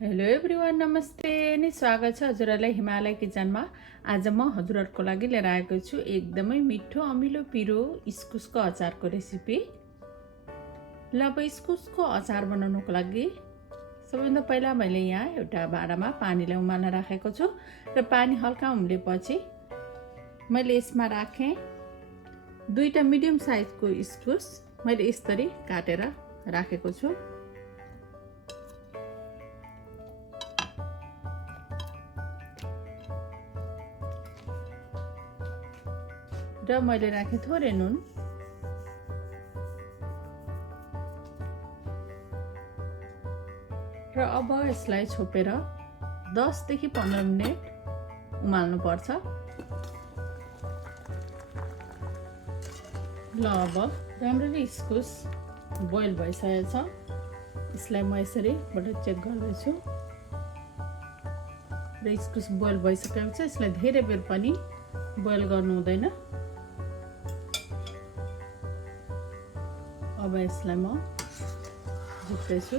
Hello everyone, नमस्ते अनि स्वागत छ हजुरहरूलाई हिमालय किचनमा। आज म हजुरहरूको लागि लिएर आएको छु एकदमै मिठो अमिलो पिरो इस्कुसको अचारको रेसिपी। ल अब इस्कुसको अचार बनाउनको लागि सबैभन्दा पहिला मैले यहाँ एउटा भाँडामा पानीलाई उमाल्न राखेको छु र पानी हल्का उम्लेपछि मैले यसमा राखेँ दुईटा मिडियम साइजको इस्कुस। मैले यसरी काटेर राखेको छु र मैले राखेँ थोरै नुन र अब यसलाई छोपेर 10 देखि 15 मिनेट उमाल्नु पर्छ। ल अब राम्ररी इस्कुस बोइल भइसकेको छ। यसलाई म यसरीबाट चेक गर्दैछु र इस्कुस बोइल भइसकेपछि यसलाई धेरै बेर पनि बोइल गर्नु हुँदैन। अब यसलाई म झिक्दैछु।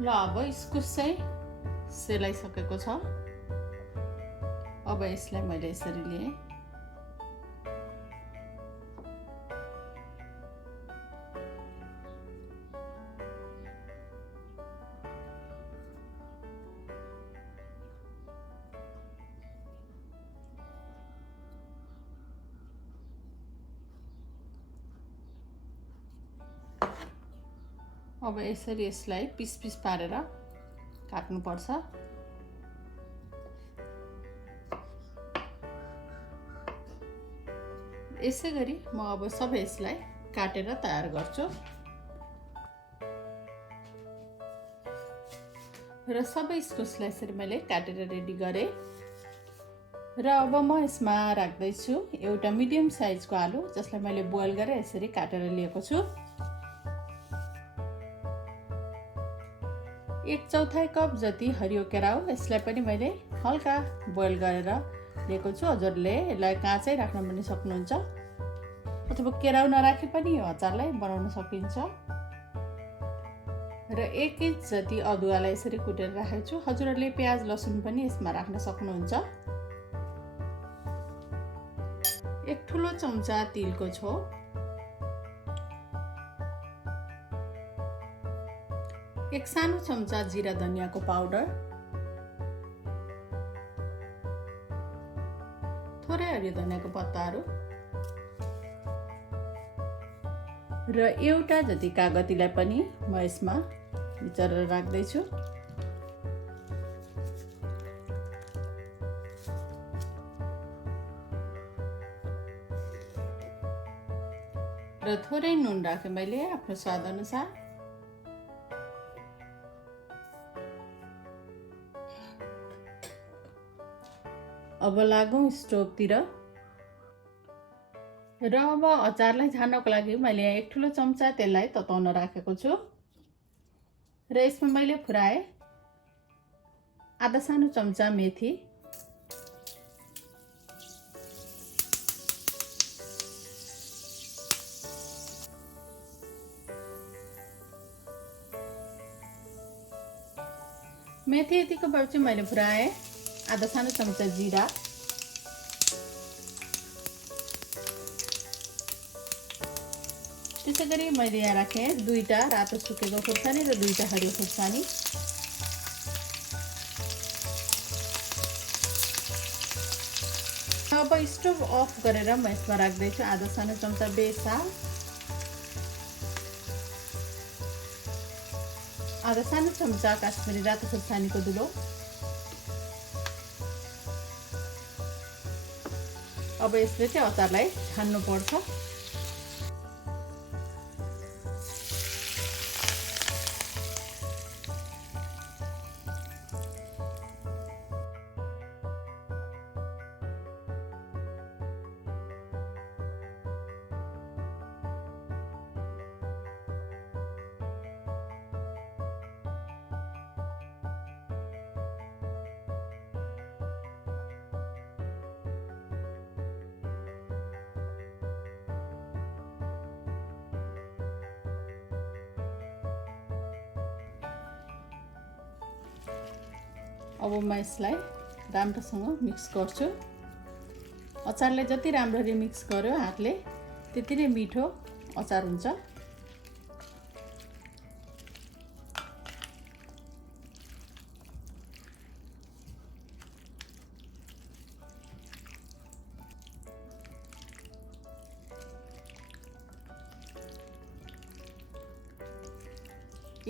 ल अब इस्कुस चाहिँ सेलाइसकेको छ। अब यसलाई मैले यसरी लिएँ। अब यसरी यसलाई पिस पिस पारेर काट्नुपर्छ। यसै गरी म अब सबै यसलाई काटेर तयार गर्छु र सबै इस्कुसलाई यसरी मैले काटेर रेडी गरेँ र अब म यसमा राख्दैछु एउटा मिडियम साइजको आलु, जसलाई मैले बोइल गरेर यसरी काटेर लिएको छु। 1/4 कप जति हरियो केराउ, यसलाई पनि मैले हल्का बोइल गरेर लिएको छु। हजुरले यसलाई काँचै राख्न पनि सक्नुहुन्छ अथवा केराउ नराखे पनि यो अचारलाई बनाउन सकिन्छ। र 1 इंच जति अदुवालाई यसरी कुटेर राखेको छु। हजुरहरूले प्याज लसुन पनि यसमा राख्न सक्नुहुन्छ। 1 ठुलो चम्चा तिलको छोप, 1 सानो चम्चा जिरा धनियाको पाउडर, थोरै हरियो धनियाको पत्ताहरू र एउटा जति कागतीलाई पनि म यसमा मिचेर राख्दैछु। र थोरै नुन राखेँ मैले आफ्नो स्वाद अनुसार। अब लागौँ स्टोभतिर र अब अचारलाई छान्नको लागि मैले यहाँ 1 ठुलो चम्चा तेललाई तताउन राखेको छु र यसमा मैले फुराए आधा सानो चम्चा मेथी, मेथी यतिको भएपछि मैले फुराए आधा सानो चम्चा जिरा, त्यसै गरी मैले यहाँ राखेँ 2टा रातो सुकेको खुर्सानी र 2टा हरियो खुर्सानी। अब स्टोभ अफ गरेर म यसमा राख्दैछु आधा सानो चम्चा बेसार, आधा सानो चम्चा काश्मिरी रातो खुर्सानीको धुलो। अब यसले चाहिँ अचारलाई छान्नु पर्छ। अब म यसलाई राम्रोसँग मिक्स गर्छु। अचारले जति राम्ररी मिक्स गर्यो हातले त्यति नै मिठो अचार हुन्छ।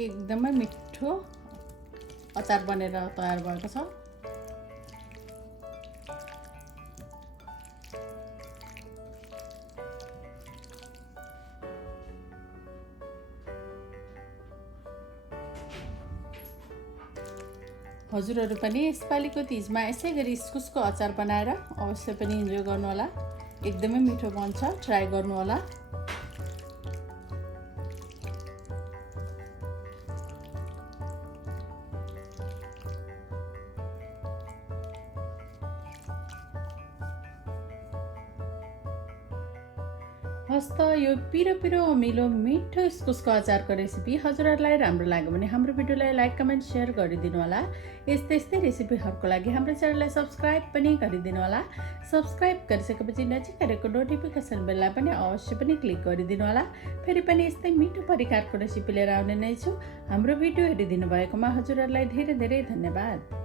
एकदमै मिठो अचार बनेर तयार भएको छ। हजुरहरू पनि यसपालिको तीजमा यसै गरी इस्कुसको अचार बनाएर अवश्य पनि इन्जोय गर्नुहोला। एकदमै मिठो बन्छ, ट्राई गर्नुहोला। हस् त यो पिरो पिरो अमिलो मिठो इस्कुसको अचारको रेसिपी हजुरहरूलाई राम्रो लाग्यो भने हाम्रो भिडियोलाई लाइक कमेन्ट सेयर गरिदिनु होला। यस्तै रेसिपीहरूको लागि हाम्रो च्यानललाई सब्सक्राइब पनि गरिदिनु होला। सब्सक्राइब गरिसकेपछि नजिक गरेको नोटिफिकेसन बेललाई पनि अवश्य पनि क्लिक गरिदिनु होला। फेरि पनि यस्तै मिठो परिकारको रेसिपी लिएर आउने नै छु। हाम्रो भिडियो हेरिदिनु भएकोमा हजुरहरूलाई धेरै धेरै धन्यवाद।